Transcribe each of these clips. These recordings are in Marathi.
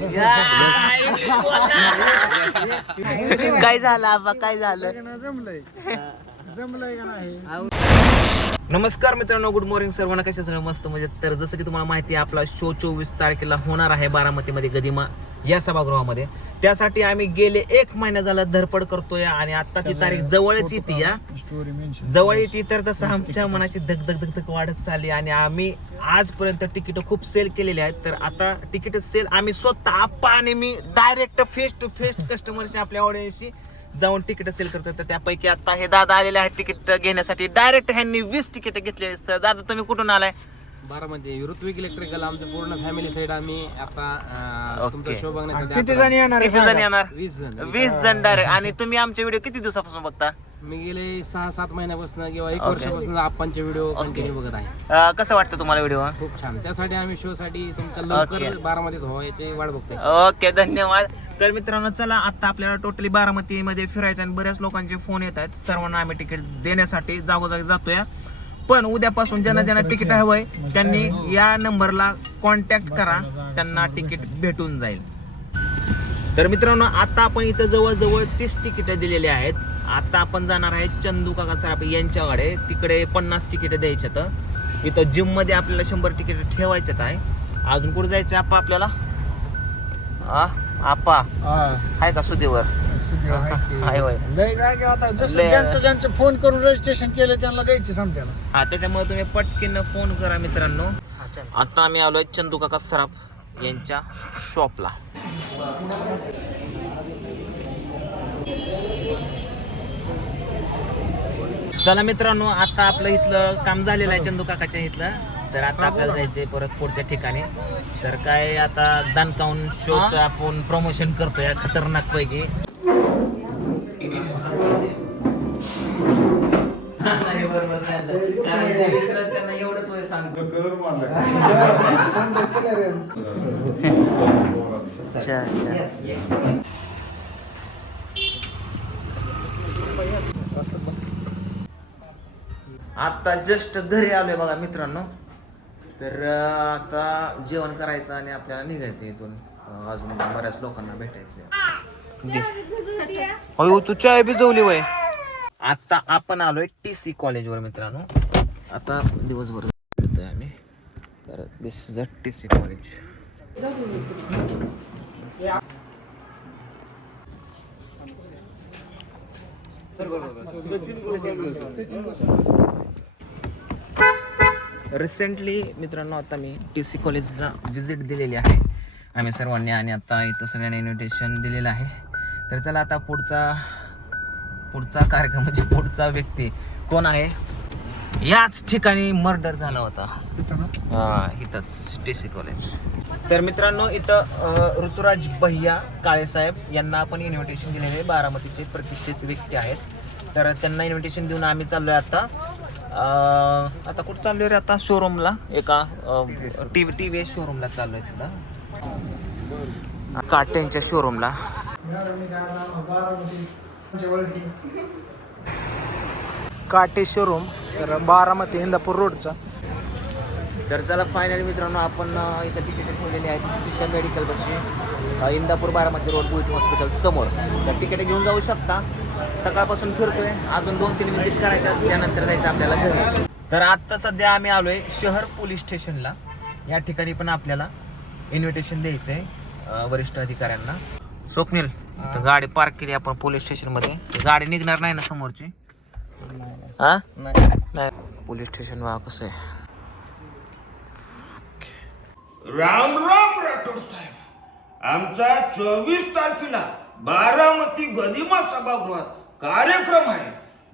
काय झालं आबा काय झालं? जमलंय जमलंय का नाही नमस्कार मित्रांनो गुड मॉर्निंग सर्वांना. कशा सगळं मस्त म्हणजे तर जसं की तुम्हाला माहिती आहे आपला शो चोवीस तारखेला होणार आहे बारामतीमध्ये गदिमा. या सभागृहामध्ये. त्यासाठी आम्ही गेले एक महिना झाला धडपड करतोय आणि आता ती तारीख जवळच येते या जवळ येते तर तसं आमच्या मनाची धक धक धक धक वाढत चालली आणि आम्ही आजपर्यंत तिकीट खूप सेल केलेली आहेत. तर आता तिकीट सेल आम्ही स्वतः आप्पा आणि मी डायरेक्ट फेस टू फेस कस्टमरशी आपल्या ऑडियन्सशी जाऊन तिकीट सेल करतो तर त्यापैकी आता हे दादा आलेले आहेत तिकीट घेण्यासाठी. डायरेक्ट ह्यांनी वीस तिकीट घेतलेली तर दादा तुम्ही कुठून आलाय? बारामध्ये ऋत्विक इलेक्ट्रिकल आमचं पूर्ण फॅमिली साईड आम्ही आता अं. तुमचा शो बघण्यासाठी किती आता जण येणार आहे किती जण सांगा? येणार? वीस जण. वीस जण डायरेक्ट आणि तुम्ही आमचे व्हिडिओ किती दिवसापासून बघता? मी गेले सहा सात महिन्यापासून किंवा एक. वर्षापासून आपणचे व्हिडिओ कंटिन्यू बघत आहे. अं, कसं वाटतं तुम्हाला व्हिडिओ खूप छान. त्यासाठी आम्ही शो साठी तुमच्या. लवकर बारामतीत व्हावं याची वाट बघतोय. ओके धन्यवाद. तर मित्रांनो चला आता आपल्याला टोटली बारामतीमध्ये फिरायचं आणि बऱ्याच लोकांचे फोन येत आहेत. सर्वांना आम्ही तिकीट देण्यासाठी जागोजागी जातोय. पण उद्यापासून ज्यांना ज्यांना तिकीट हवंय त्यांनी या नंबरला कॉन्टॅक्ट करा. त्यांना तिकीट भेटून जाईल. तर मित्रांनो आता आपण इथं जवळजवळ तीस तिकीट दिलेली आहेत. आता आपण जाणार आहे चंदू काका सराफ यांच्याकडे. तिकडे पन्नास तिकीट द्यायच्यात. इथं जिममध्ये आपल्याला शंभर तिकीट ठेवायच्यात आहे. अजून कुठे जायचं आपा आपल्याला? आ आपा आहे का सुदीवर studio आहे की. आहे होय लय जागे आता जसं लय- ज्यांचं ज्यांचं फोन करून रजिस्ट्रेशन केलं त्यांना द्यायचे समजायला. हा त्याच्यामुळे तुम्ही पटकीनं फोन करा मित्रांनो. आता आम्ही आलोय चंदू काका सराफ यांच्या शॉपला चला मित्रांनो आता आपलं इथलं काम झालेलं आहे चंदू काकाच्या इथलं. तर आता आपल्याला जायचंय परत पुढच्या ठिकाणी. तर काय आता दानकाऊन शोचं आपण प्रमोशन करतोय खतरनाक पैकी. त्यांना एवढंच वय सांगतो आता जस्ट घरी आलोय बघा मित्रांनो. तर आता जेवण करायचं आणि आपल्याला निघायचं इथून. अजून बऱ्याच लोकांना भेटायचं अयो तू चाय भिजवली वय. आता आपण आलोय टी सी कॉलेजवर मित्रांनो. आता दिवसभर फिरतोय आम्ही. तर this is a T C college recently मित्रांनो आता मी टी सी कॉलेजला व्हिजिट दिलेली आहे. आम्ही सर्वांनी आणि आता इथं सगळ्यांना इन्व्हिटेशन दिलेलं आहे. तर चला आता पुढचा पुढचा कार्यक्रम म्हणजे पुढचा व्यक्ती कोण आहे? याच ठिकाणी मर्डर झाला होता. हां इथंच टी सी कॉलेज तर मित्रांनो इथं ऋतुराज भैया काळेसाहेब यांना आपण इन्व्हिटेशन दिलेले बारामतीचे प्रतिष्ठित व्यक्ती आहेत. तर त्यांना इन्व्हिटेशन देऊन आम्ही चाललोय आता. आता कुठं चाललोय रे आता? शोरूमला एका T V T V S शोरूमला चाललोय तिथं. काट्यांच्या शोरूमला काटे शोरूम तर बारामती इंदापूर रोडचा. तर चला फायनल मित्रांनो आपण इथं तिकीट ठेवलेली आहेत स्पेशल मेडिकल बसची इंदापूर बारामती रोड बुलटी हॉस्पिटल समोर. तर तिकीट घेऊन जाऊ शकता. सकाळपासून फिरतोय. अजून दोन तीन विजिट करायचं त्यानंतर जायचं आपल्याला घरी. तर आत्ता सध्या आम्ही आलोय शहर पोलीस स्टेशनला या ठिकाणी पण आपल्याला इन्व्हिटेशन द्यायचं आहे वरिष्ठ अधिकाऱ्यांना. स्वप्नील इथं गाडी पार्क केली आपण पोलीस स्टेशनमध्ये गाडी निघणार नाही ना समोरची? हा? नाही. पोलीस स्टेशन वा कसं आहे? राम राम राठोड साहेब. आमचा चोवीस तारखेला बारामती गदिमा सभागृहात कार्यक्रम आहे.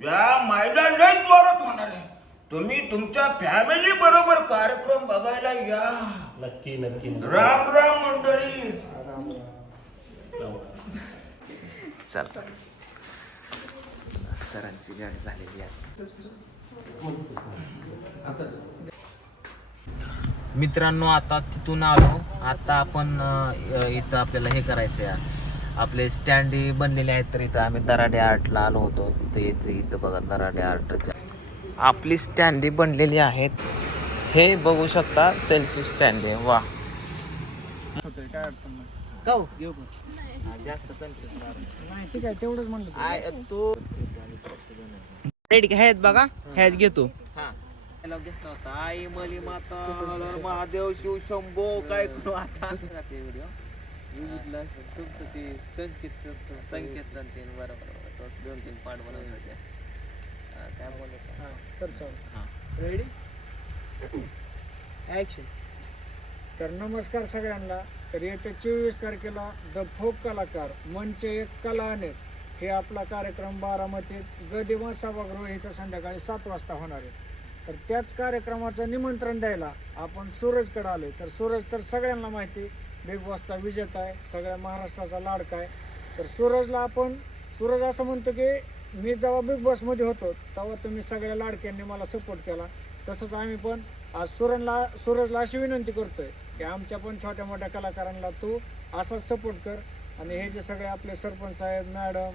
ज्या मायला लय जोरात होणार आहे. तुम्ही तुमच्या फॅमिली बरोबर कार्यक्रम बघायला या. नक्की नक्की. राम राम मंडळी. चला. सरांची गाडी झालेली आहे. मित्रांनो आता तिथून आलो. आता आपण इथं आपल्याला हे करायचं आहे आपले स्टँडी बनलेले आहेत तर इथं आम्ही दराडे आर्टला आलो होतो. इथं इथं इथं बघा दराडे आर्टच्या. आपली स्टँडी बनलेली आहेत. हे बघू शकता सेल्फी स्टँड आहे. वा. काय अडचण नाही. काऊ जास्त कन्फ्युज नाही ठीक आहे तेवढंच म्हणलं आय तू रेडी आहेत बघा. ह्यात घेतो. हा. त्याला घेतला होता. आई मली माता महादेव शिव शंभो काय करू आता? व्हिडिओ संकेत संकेत बरोबर बरोबर. दोन तीन पाठ बनवले होते. हा, काय बोलायचं तर हा. रेडी ॲक्शन तर नमस्कार सगळ्यांना. तर येत्या चोवीस तारखेला द फोक कलाकार मंच एक कला अनेक हे आपला कार्यक्रम बारामतीत गदिमा सभागृह इथं संध्याकाळी सात वाजता होणार आहे. तर त्याच कार्यक्रमाचं निमंत्रण द्यायला आपण सूरजकडे आलो तर सूरज तर सगळ्यांना माहिती बिग बॉसचा विजेता आहे सगळ्या महाराष्ट्राचा लाडका आहे. तर सूरजला आपण सूरज असं म्हणतो की मी जेव्हा बिग बॉसमध्ये होतो तेव्हा तुम्ही सगळ्या लाडक्यांनी मला सपोर्ट केला. तसंच आम्ही पण आज सुरनला सूरजला अशी विनंती करतोय की आमच्या पण छोट्या मोठ्या कलाकारांना तू असाच सपोर्ट कर. आणि हे जे सगळे आपले सरपंच साहेब मॅडम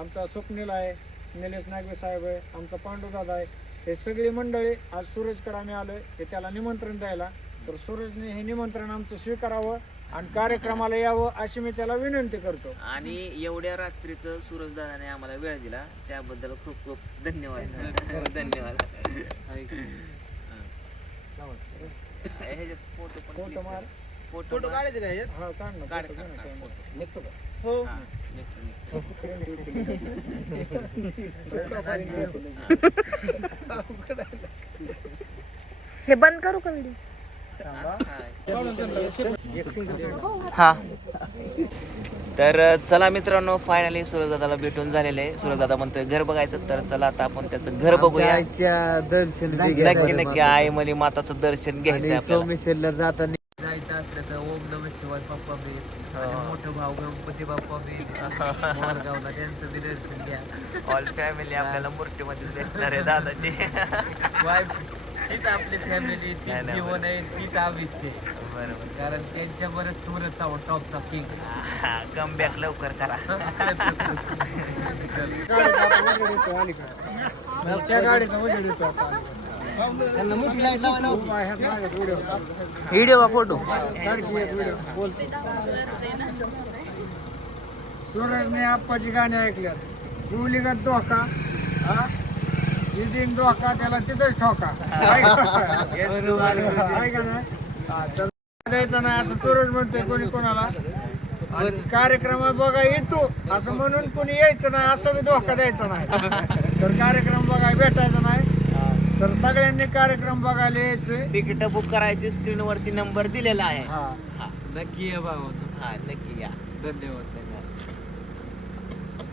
आमचा स्वप्नील आहे निलेश नागवे साहेब आहे आमचा पांडुदादा आहे हे सगळी मंडळी आज सूरजकडे आम्ही आलोय हे त्याला निमंत्रण द्यायला. तर सूरजने हे निमंत्रण आमचं स्वीकारावं आणि कार्यक्रमाला यावं अशी मी त्याला विनंती करतो. आणि एवढ्या रात्रीचं सूरज दादाने आम्हाला वेळ दिला त्याबद्दल खूप खूप धन्यवाद. धन्यवाद. फोटो पण फोटो मार. फोटो काढायचे काय हा काढ ना काढ, फोटो काढ, घे ना, काढ, काढ. फोटो. निघतो का? हो. हा, निघतो, निघतो. हे बंद करू का व्हिडिओ हा. तर चला मित्रांनो फायनली सूरजदादाला भेटून झालेले आहे. सूरजदादा म्हणतोय घर बघायचं तर चला आता आपण त्याचं घर बघूया. दर्शन नक्की नक्की आई मली माताचं दर्शन घ्यायचं आपल्याला. सोमेश्वरला जाताना जायचं असलं तर ओम नम शिवाय पप्पा बी. मोठं भाऊ गणपती बाप्पा बी. मोरगावला त्यांचं बी दर्शन घ्या. ऑल फॅमिली आपल्याला मूर्तीमध्ये भेटणार आहे दादाची. वाईफ तीच आपली फॅमिली तीच नाही, जीवन आहे तीच आयुष्य आहे. बरोबर. कारण त्यांच्यावरच सुरत आहोत टॉपचा किंग कम बॅक लवकर करा. त्या गाडीचा येतो आता व्हिडिओ का फोटो बोलतो सूरजने आप्पाची गाणी ऐकल्यात. गुलीगत धोका? हा? जिदीन धोका त्याला तिथंच ठोका. आहे का? हा, तर द्यायचं नाही असं सूरज म्हणतोय कोणी कोणाला. आणि कार्यक्रमात बघा येतो असं म्हणून कोणी यायचं नाही असं बी धोका द्यायचा नाही. तर कार्यक्रम बघायला भेटायचा नाही. तर सगळ्यांनी कार्यक्रम बघायला यायचे तिकीट बुक करायची स्क्रीन वरती नंबर दिलेला आहे. हा. नक्की आहे भाऊ हा नक्की या. धन्यवाद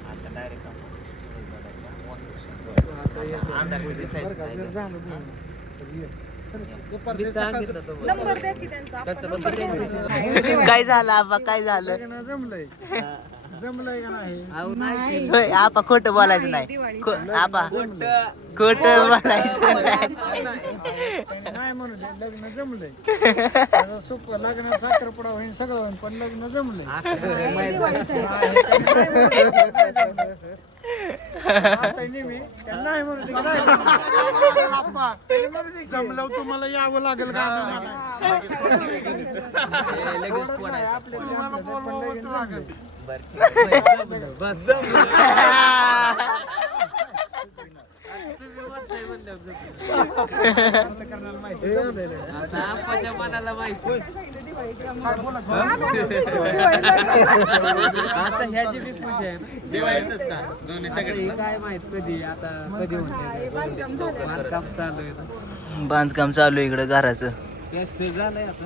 आता डायरेक्ट अंधार दिसायचं नाही नंबर द्या की त्यांचा आपण number घेऊन काय झालं आबा? काय झालं? जमलंय जमलंय का नाही. होय आपा खोटं बोलायचं नाही. खो- आपा खोटं बोलायचं नाही. नाही म्हणू दे. लग्न जमलंय. त्याचं सुख लग्न साखरपुडा होईन सगळं होईन पण लग्न जमलंय. की. तुम्हाला यावं लागेल का? एवढंच नाही, आपल्या ते आपलं ते पण लगीन जमलंय. करण्याला माहिती जमलंय लग्न. आता आपाच्या मनाला माहिती आता ह्याची बी पूजा आहे ना आता हे काय माहीत कधी आता कधी होते बांधकाम चालू आहे. बांधकाम चालू आहे इकडं घराचं. झालंय आता.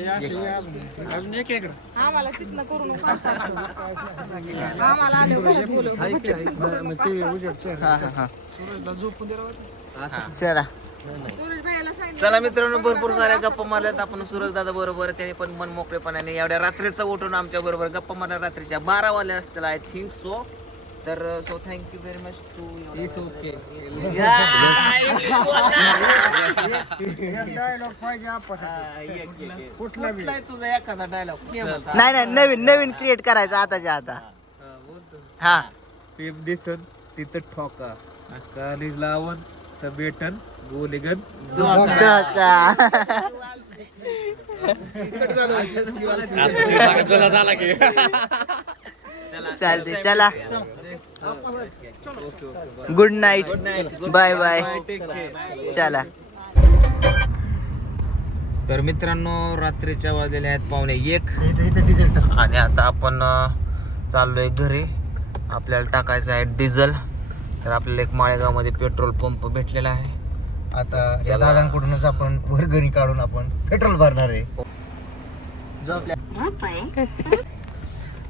अजून एक इकडं आम्हाला तिथनं करू नको आम्हाला आले बोलव ते उजेड हा हा हा. चला सूरज भाईला सांगितलं चला मित्रांनो भरपूर साऱ्या गप्पा मारल्यात. आपण सूरज दादा बरोबर त्याने पण मन मोकळेपणाने एवढ्या रात्रीचं उठून आमच्या बरोबर गप्पा मारल्या रात्रीच्या बारा वाल्या असतील आय थिंक सो तर so thank you very much two dialogue पाहिजे आपासाठी कुठला तुझा एखादा डायलॉग नाही नाही नवीन नवीन क्रिएट करायचं आताच्या आता. हा. टीम दिसन तिथं ठोका. लावण तर बेटन गोलेगन. चालते चला. गुड नाईट बाय बाय चला. तर मित्रांनो रात्रीच्या वाजलेल्या आहेत पावणे एक. आणि आता आपण चाललोय घरी. आपल्याला टाकायचं आहे डिझेल तर आपल्याला एक माळेगावमध्ये पेट्रोल पंप भेटलेला आहे. आता या दादांकडूनच आपण वर्गणी काढून आपण पेट्रोल भरणार आहे.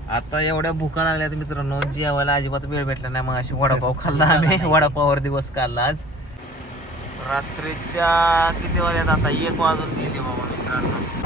आता एवढ्या भुका लागल्यात मित्रांनो जेवायला अजिबात वेळ भेटला नाही. मग अशी वडापाव खाल्ला आम्ही. वडापावावर दिवस काढला आज. रात्रीच्या किती वाजल्यात आता? एक वाजून गेले बाबा मित्रांनो.